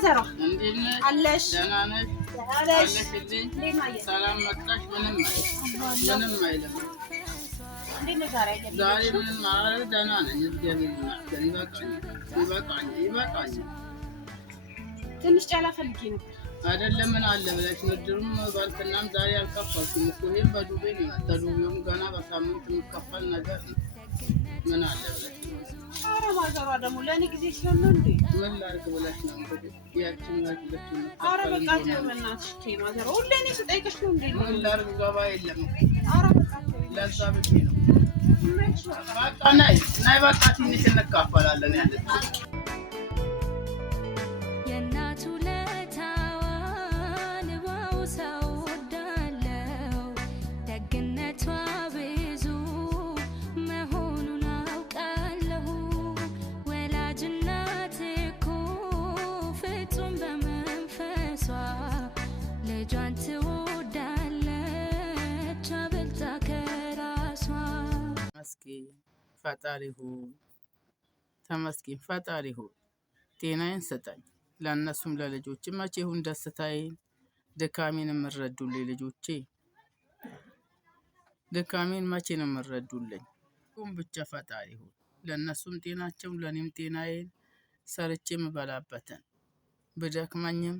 ማዘሯ አለሽ አለሽ ሰላም መጣሽ። ምንም አይልም። ዛሬ ምንም ማለት ደህና ነኝ። ይበቃኝ። ትንሽ ጫላ ፈልጌ ነው አይደለም። ምን አለ ብለሽ ንድሩም ባልትናም ዛሬ አልከፈልሽም እኮ። ይሄም በዱቤ ነው። ተዱቤውም ገና በሳምንት የሚከፈል ነገር ነው። ምን አለ ብለሽ ኧረ ማዘሯ ደግሞ ለእኔ ጊዜ ሲሆን ነው እንዴ? ምን ላድርግ ብለሽ ነው እንግዲህ ያችን ያለች ነው። ኧረ በቃ በእናትሽ ማዘሯ ሁሌ እኔ ስጠይቅሽ ነው እንዴ? ምን ላድርግ ገባ የለም። ኧረ በቃ ለዛ ብቻ ነው። በቃ ነይ በቃ ትንሽ እንካፈላለን ያለች ተመስገን ፈጣሪ ሆይ ጤናዬን ስጠኝ። ለእነሱም ለልጆችም መቼ ይሁን ደስታዬን ድካሜን የምረዱልኝ ልጆቼ ድካሜን መቼ ነው የምረዱልኝ? ሁን ብቻ ፈጣሪ ሆይ ለእነሱም ጤናቸውን ለእኔም ጤናዬን ሰርቼ የምበላበትን ብደክመኝም